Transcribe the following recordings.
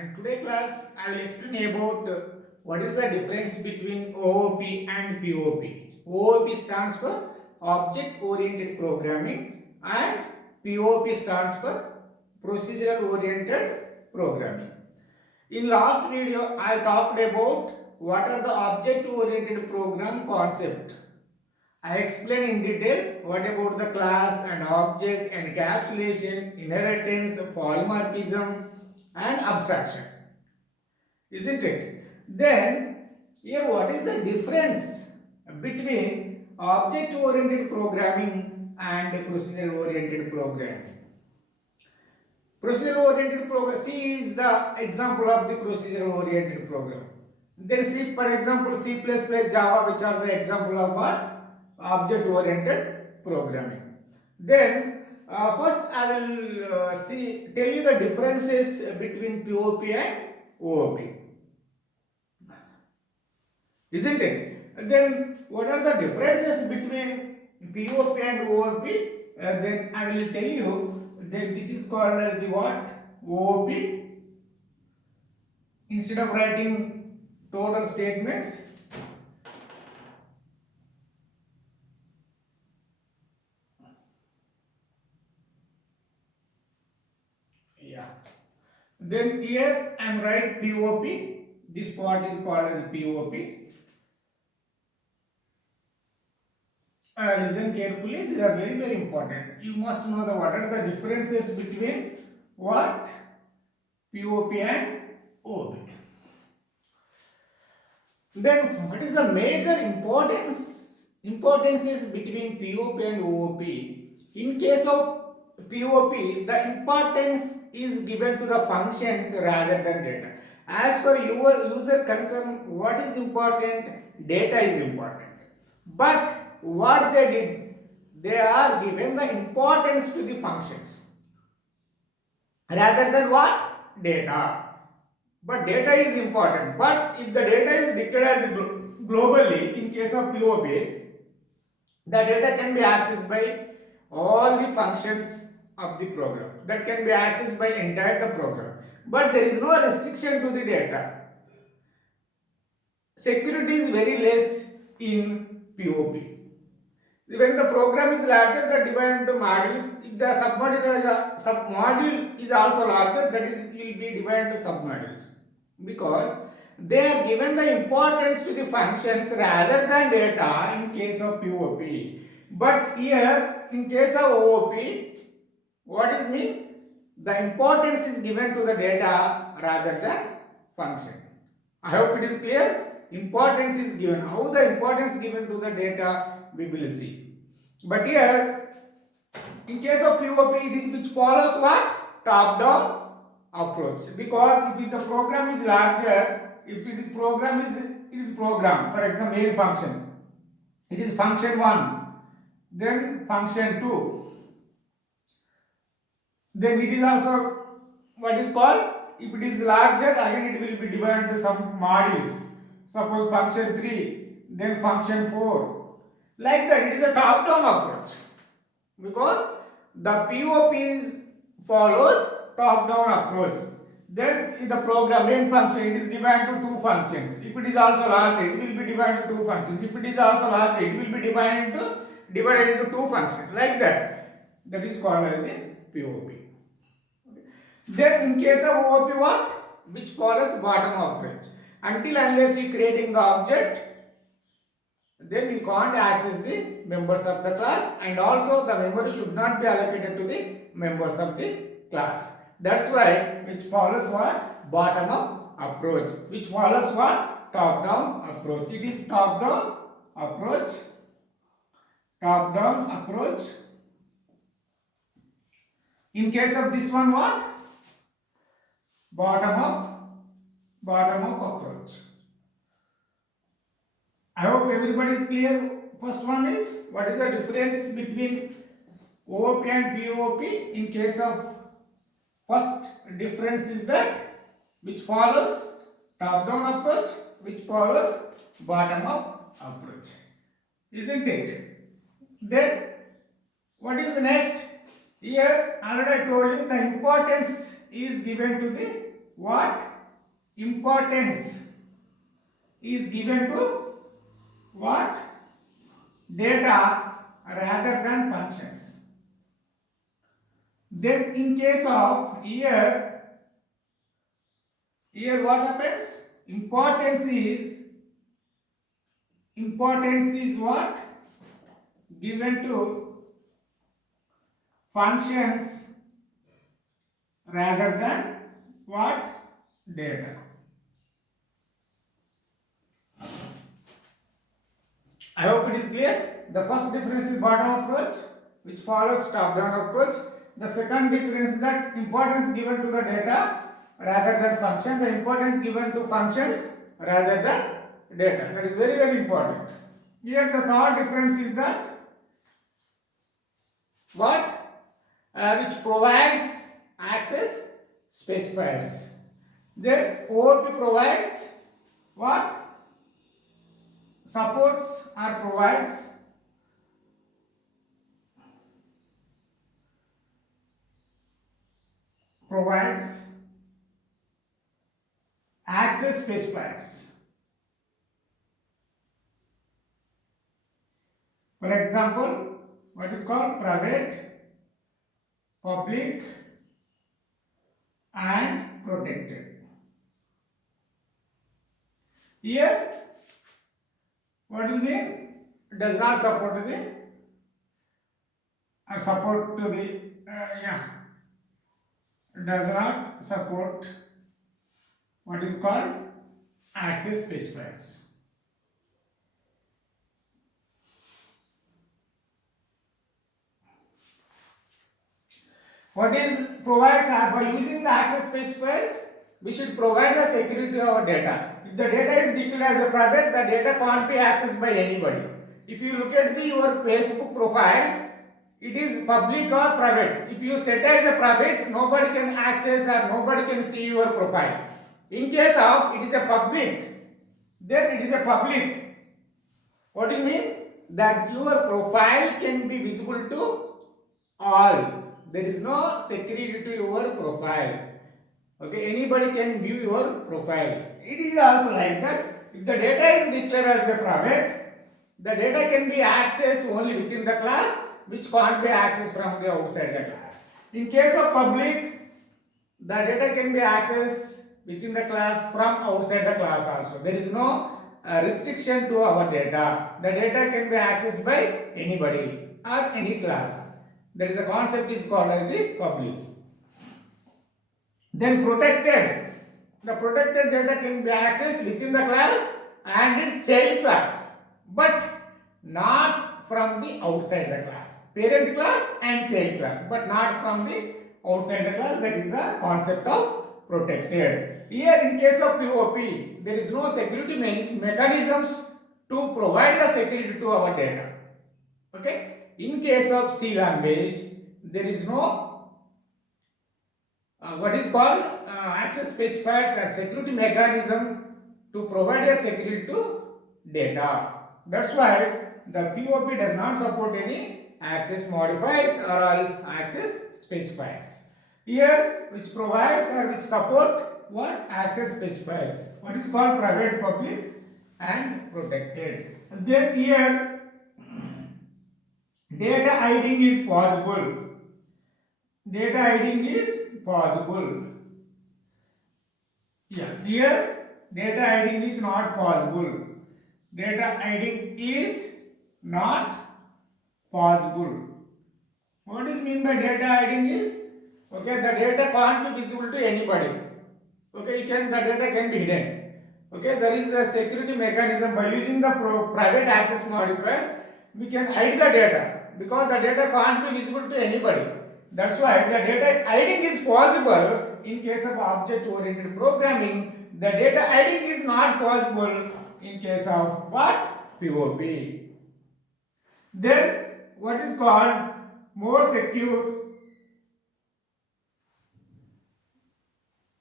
And today class I will explain about what is the difference between OOP and POP. OOP stands for Object Oriented Programming and POP stands for Procedural Oriented Programming. In last video I talked about what are the Object Oriented Program concept. I explained in detail what about the class and object, encapsulation, inheritance, polymorphism and abstraction, isn't it? Then here what is the difference between object oriented programming and procedural oriented programming? Procedural oriented program, C is the example of the procedural oriented program. Then C, for example, C++, Java, which are the example of what? Object oriented programming. Then first I will tell you the differences between POP and OOP, isn't it? Then what are the differences between POP and OOP? Then I will tell you that this is called as the what? OOP. Instead of writing total statements, yeah. Then here I am write POP. This part is called as POP. Listen carefully. These are very important. You must know the what are the differences between what? POP and OOP. Then what is the major importances between POP and OOP? In case of POP, the importance is given to the functions rather than data. As for your user concern, what is important? Data is important. But what they did, they are given the importance to the functions rather than what? Data. But data is important. But if the data is dictated as globally, in case of POP, the data can be accessed by all the functions of the program. That can be accessed by entire the program. But there is no restriction to the data. Security is very less in POP. When the program is larger, the divided into modules. If the submodule is also larger, that is will be divided into submodules, because they are given the importance to the functions rather than data in case of POP. But here in case of OOP, what is mean? The importance is given to the data rather than function. I hope it is clear. Importance is given. How the importance given to the data we will see. But here, in case of POP, it is which follows what? Top-down approach. Because if the program is larger, if it is program is it is program. For example, main function. It is function 1, then function 2. Then it is also what is called, if it is larger, again it will be divided into some modules. Suppose function 3, then function 4. Like that, it is a top-down approach. Because the POP follows top-down approach. Then in the program main function, it is divided into 2 functions. If it is also larger, it will be divided into 2 functions. If it is also larger, it will be divided into 2 functions. Like that. That is called as the POP. Then in case of OOP, what? Which follows bottom approach. Until unless you creating the object, then you can't access the members of the class, and also the memory should not be allocated to the members of the class. That's why which follows what? Bottom up approach. Which follows what? Top down approach. It is top down approach. Top down approach. In case of this one, what? Bottom up approach. I hope everybody is clear. First one is what is the difference between OOP and POP. In case of first difference is that which follows top down approach, which follows bottom up approach, isn't it? Then what is the next? Here already I told you the importance is given to the what? importance is given to what? Data rather than functions. Then in case of here what happens? Importance is what? Given to functions rather than what? Data. I hope it is clear. The first difference is bottom approach, which follows top down approach. The second difference is that importance given to the data rather than function. The importance given to functions rather than data. That is very, very important. Here the third difference is that what? Which provides access specifiers. Then OOP provides what? Supports or provides access specifiers. For example, what is called private, public and protected. Here what do you mean? Does not support the support to the does not support what is called access specifiers. What is provides by using the access specifiers, we should provide the security of our data. If the data is declared as a private, the data can't be accessed by anybody. If you look at your Facebook profile, it is public or private. If you set as a private, nobody can access or nobody can see your profile. In case of it is a public, then it is a public. What do you mean? That your profile can be visible to all. There is no security to your profile. Okay, anybody can view your profile. It is also like that. If the data is declared as a private, the data can be accessed only within the class, which can't be accessed from the outside the class. In case of public, the data can be accessed within the class from outside the class also. There is no restriction to our data. The data can be accessed by anybody or any class. That is the concept is called as the public. Then protected. The protected data can be accessed within the class and its child class, but not from the outside the class. Parent class and child class, but not from the outside the class. That is the concept of protected. Here in case of POP, there is no security mechanisms to provide the security to our data. Okay. In case of C language, there is no what is called access specifiers or security mechanism to provide a security to data. That's why the POP does not support any access modifiers or else access specifiers. Here, which provides or which support what? Access specifiers. What is called private, public and protected. And then here, data hiding is possible. Data hiding is possible. Yeah, here data hiding is not possible. Data hiding is not possible. What is mean by data hiding is, okay, the data can't be visible to anybody. Okay, the data can be hidden. Okay, there is a security mechanism by using the private access modifier. We can hide the data because the data can't be visible to anybody. That's why the data hiding is possible. In case of object-oriented programming, the data hiding is not possible in case of what? POP. Then what is called more secure?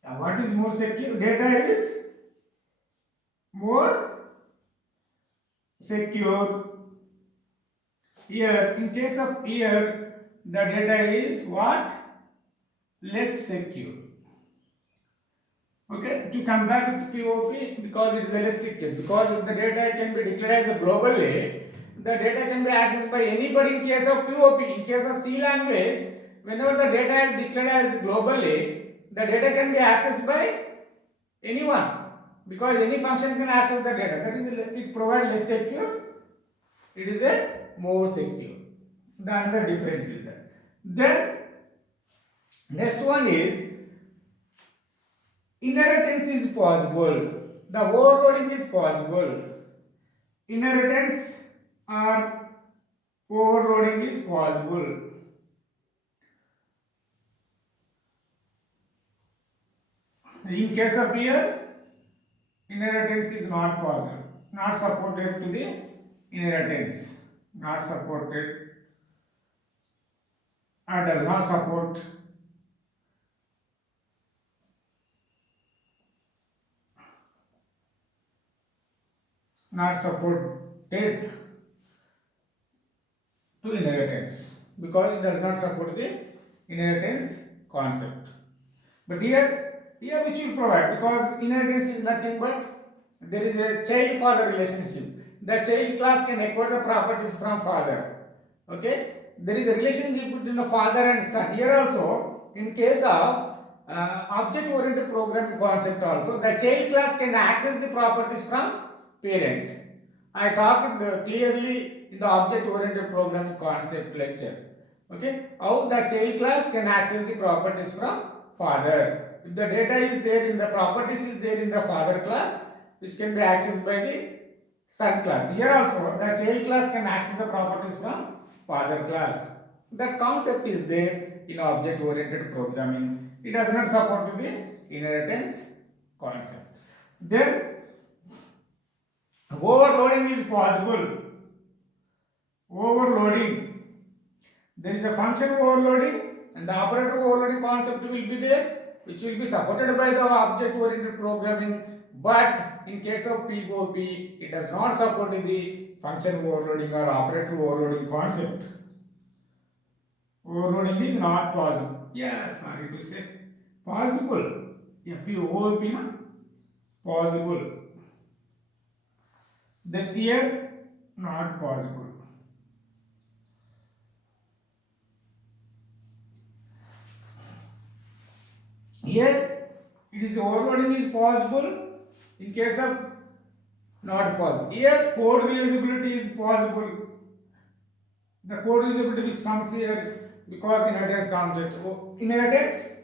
What is more secure? Data is more secure. Here, in case of here, the data is what? Less secure. Okay, to come back with POP, because it is a less secure, because if the data can be declared as a globally, the data can be accessed by anybody in case of POP. In case of C language, whenever the data is declared as globally, the data can be accessed by anyone, because any function can access the data. That is, it provides less secure, it is a more secure. The another difference is that. Then next one is inheritance is possible. The overloading is possible. Inheritance or overloading is possible. In case of here, inheritance is not possible, not supported to the inheritance, not supported or does not support not supported to inheritance, because it does not support the inheritance concept. But here which will provide, because inheritance is nothing but there is a child father relationship. The child class can acquire the properties from father. Okay, there is a relationship between the father and son. Here also, in case of object oriented programming concept also, the child class can access the properties from parent. I talked clearly in the object oriented programming concept lecture. Okay, how the child class can access the properties from father. If the data is there in the properties is there in the father class, which can be accessed by the son class. Here also, the child class can access the properties from father class. That concept is there in object oriented programming. It does not support the inheritance concept. Then overloading is possible. Overloading. There is a function overloading and the operator overloading concept will be there, which will be supported by the object oriented programming, but in case of POP, it does not support the function overloading or operator overloading concept. Overloading is not possible. Yes, sorry to say. Possible. POP, possible. Then here, not possible. Here, it is overloading is possible in case of not possible. Here, code reusability is possible. The code reusability which comes here because inheritance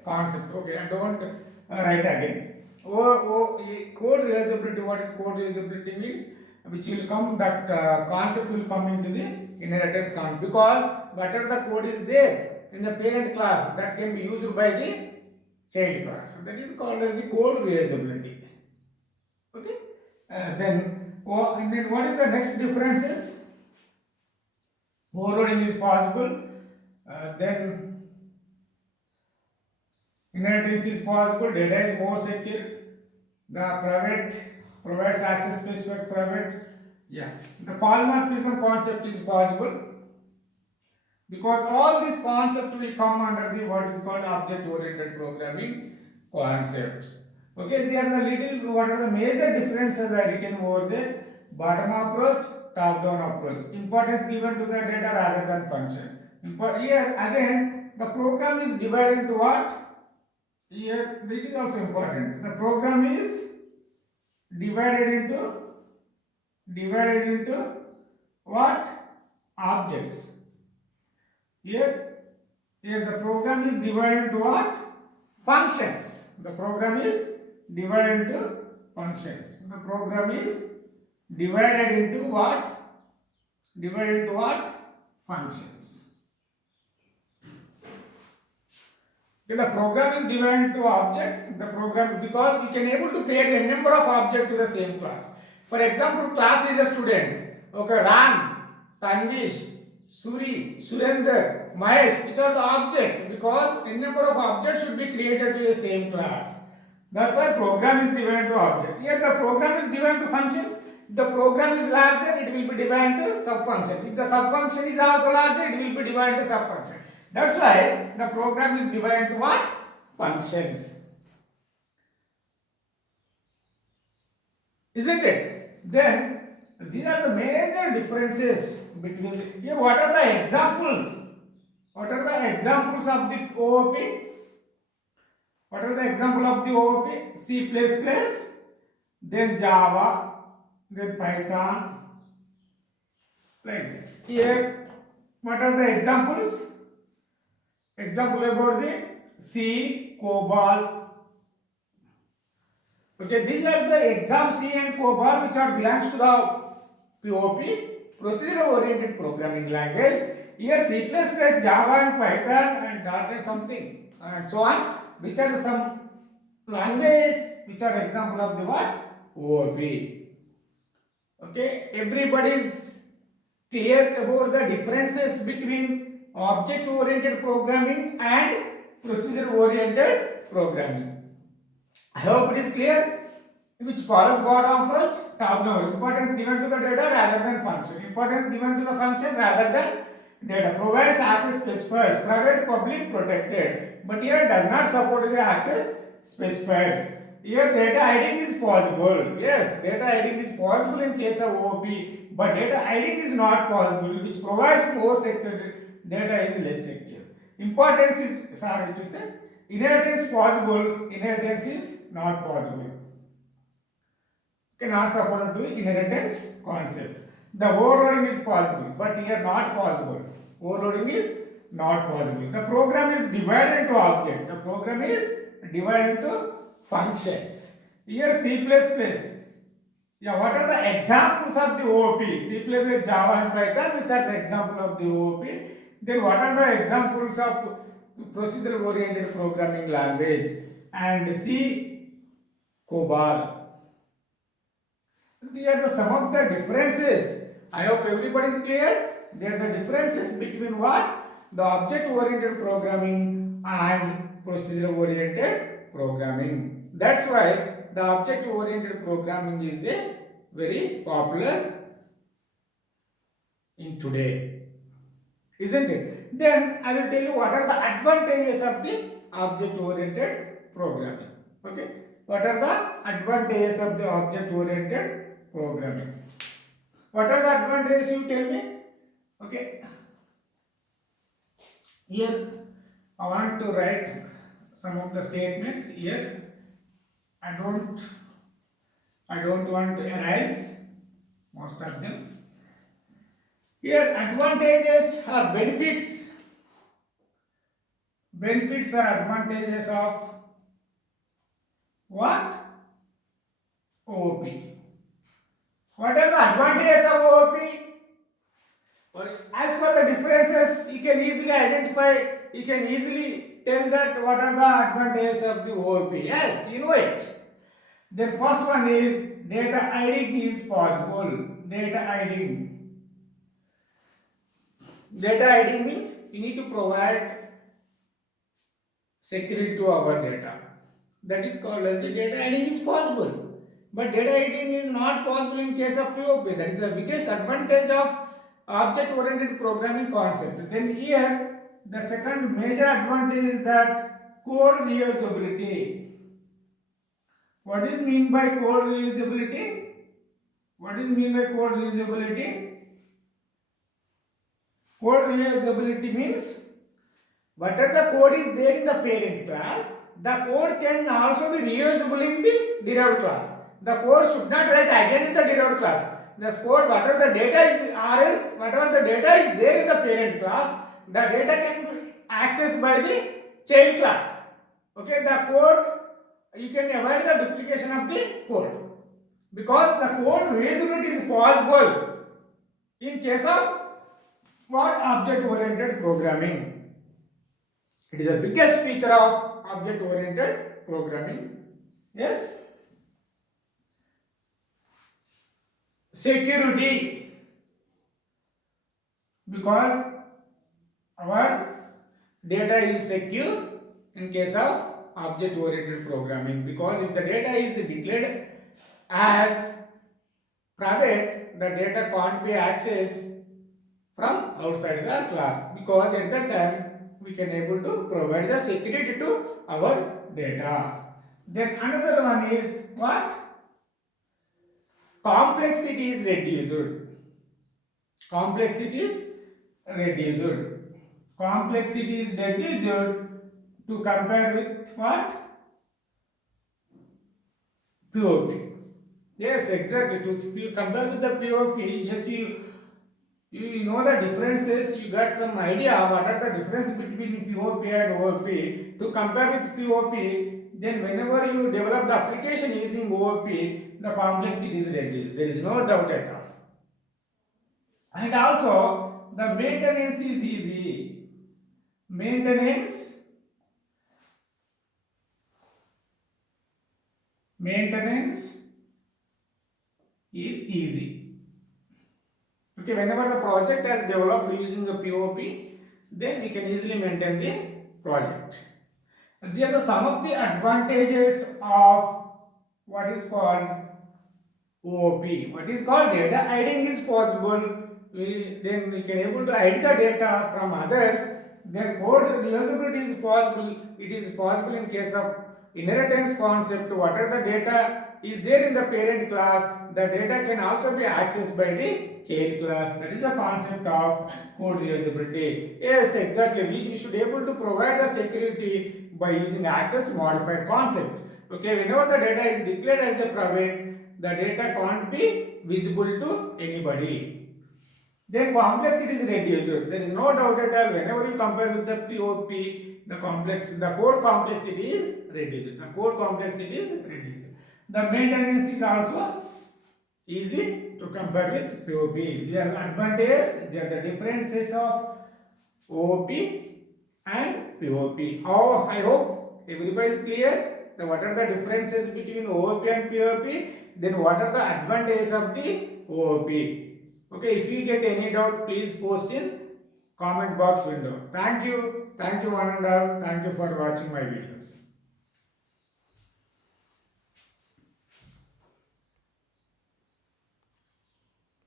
concept. Okay, I don't write again. Code reusability. What is code reusability means? Which will come, that concept will come into the inheritance concept, because whatever the code is there in the parent class, that can be used by the child class. That is called as the code reusability. Okay. Then what is the next differences? Overloading is possible. Then inheritance is possible. Data is more secure. The private provides access specific private. Yeah. The polymorphism concept is possible, because all these concepts will come under the what is called object oriented programming concepts. Okay, they are the little, what are the major differences I written over there. Bottom approach, top down approach. Importance given to the data rather than function. Here again, the program is divided into what? Here it is also important. The program is divided into what? Objects. Here the program is divided into what? Functions. The program is divided into functions. The program is divided into what? Divided into what? Functions. Okay, the program is divided into objects. The program, because you can able to create a number of objects to the same class. For example, class is a student. Okay, Ram, Tanvish, Suri, Surender, Mahesh, which are the object, because a number of objects should be created to the same class. That's why program is divided to objects. Here the program is divided to functions. If the program is larger, it will be divided to subfunction. If the subfunction is also larger, it will be divided to subfunction. That's why the program is divided into what? Functions. isn't it? Then these are the major differences between here. What are the examples? What are the examples of the OOP? What are the example of the OOP? C++, then Java, then Python. Like here, what are the examples? Example about the C, COBOL. Okay, these are the exam C and COBOL which are belongs to the POP, procedure oriented programming language. Here C++, Java and Python and .NET something and so on, which are some languages which are example of the what? OOP. Okay, everybody is clear about the differences between object oriented programming and procedure oriented programming. I hope it is clear. Which follows bottom approach, top down. Importance given to the data rather than function. Importance given to the function rather than data. Provides access specifiers. Private, public, protected. But here does not support the access specifiers. Here data hiding is possible. Yes, data hiding is possible in case of OOP. But data hiding is not possible, which provides more secure. Data is less secure. Importance is, sorry to say, inheritance possible. Inheritance is not possible. Cannot support to inheritance concept. The overloading is possible, but here not possible. Overloading is not possible. The program is divided into object. The program is divided into functions. Here C++. Yeah, what are the examples of the OOP? C++, Java and Python, which are the example of the OOP. Then what are the examples of procedural oriented programming language? And C, COBOL. These are the some of the differences. I hope everybody is clear. They are the differences between what? The object oriented programming and procedure oriented programming. That's why the object oriented programming is a very popular in today, isn't it? Then I will tell you what are the advantages of the object oriented programming. Okay, what are the advantages of the object oriented programming? What are the advantages, you tell me? Okay, here I want to write some of the statements here. I don't want to erase most of them. Here advantages or benefits. Benefits or advantages of what? OOP. What are the advantages of OOP? As for the differences, you can easily identify, you can easily tell that what are the advantages of the OOP. Yes, you know it. Then first one is data hiding is possible. Data hiding. Data hiding means we need to provide security to our data. That is called as the data hiding is possible. But data hiding is not possible in case of POP. That is the biggest advantage of object-oriented programming concept. Then here, the second major advantage is that code reusability. What is mean by code reusability? What is mean by code reusability? Code reusability means whatever the code is there in the parent class, the code can also be reusable in the derived class. The code should not write again in the derived class. The code, whatever the data is RS, whatever the data is there in the parent class, the data can be accessed by the child class. Okay, the code, you can avoid the duplication of the code because the code reusability is possible in case of what? Object oriented programming. It is the biggest feature of object oriented programming. Yes. Security, because our data is secure in case of object oriented programming, because if the data is declared as private, the data can't be accessed from outside the class, because at that time we can able to provide the security to our data. Then another one is what? complexity is reduced. Complexity is reduced. Complexity is reduced to compare with what? POP. Yes, exactly. To you compare with the POP, yes, you know the differences. You got some idea what are the difference between POP and OOP. To compare with POP, then whenever you develop the application using OOP, the complexity is reduced. There is no doubt at all. And also the maintenance is easy. Maintenance is easy. Okay, whenever the project has developed using the POP, then we can easily maintain the project. And there are some of the advantages of what is called OOP. What is called data hiding is possible. Then we can able to hide the data from others. Then code reusability is possible. It is possible in case of inheritance concept. Whatever the data is there in the parent class, the data can also be accessed by the child class. That is the concept of code reusability. Yes, exactly. We should able to provide the security by using access modifier concept. Okay, whenever the data is declared as a private, the data can't be visible to anybody. Then complexity is reduced. There is no doubt at all. Whenever you compare with the POP, the code complexity is reduced. The code complexity is reduced. The maintenance is also easy to compare with POP. There are advantages. There are the differences of OOP and POP. How I hope everybody is clear. What are the differences between OOP and POP? Then what are the advantages of the OOP? Okay, if you get any doubt, please post in comment box window. Thank you one and all. Thank you for watching my videos.